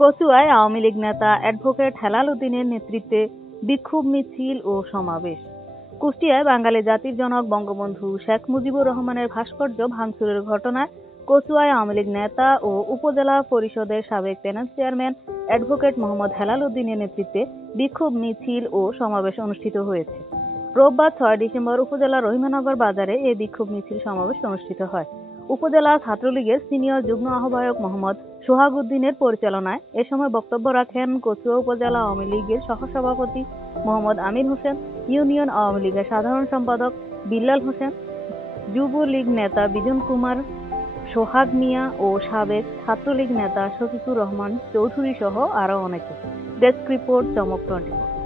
কচুয়ায় আওয়ামী লীগ নেতা অ্যাডভোকেট হেলাল উদ্দিনের নেতৃত্বে বিক্ষোভ মিছিল ও সমাবেশ। কুষ্টিয়ায় বাঙালি জাতির জনক বঙ্গবন্ধু শেখ মুজিবুর রহমানের ভাস্কর্য ভাঙচুরের ঘটনায় কচুয়ায় আওয়ামী লীগ নেতা ও উপজেলা পরিষদের সাবেক panel chairman advocate Mohammad Helal উদ্দিনের নেতৃত্বে বিক্ষোভ মিছিল ও সমাবেশ অনুষ্ঠিত হয়েছে। রোববার ৬ ডিসেম্বর উপজেলার রহিমানগর বাজারে এই বিক্ষোভ মিছিল সমাবেশ অনুষ্ঠিত হয়। উপজেলা ছাত্রলীগের সিনিয়র যুগ্ম আহ্বায়ক মোহাম্মদ সোহাগ উদ্দিনের পরিচালনায় এ সময় বক্তব্য রাখেন কচুয়া উপজেলা আওয়ামী লীগের সহসভাপতি মোহাম্মদ আমির হোসেন, ইউনিয়ন আওয়ামী লীগের সাধারণ সম্পাদক বিল্লাল হোসেন, যুবলীগ নেতা বিজন কুমার, সোহাগ মিয়া ও সাবেক ছাত্রলীগ নেতা শফিকুর রহমান চৌধুরী সহ আরও অনেকে। ডেস্ক রিপোর্ট, চমক 24।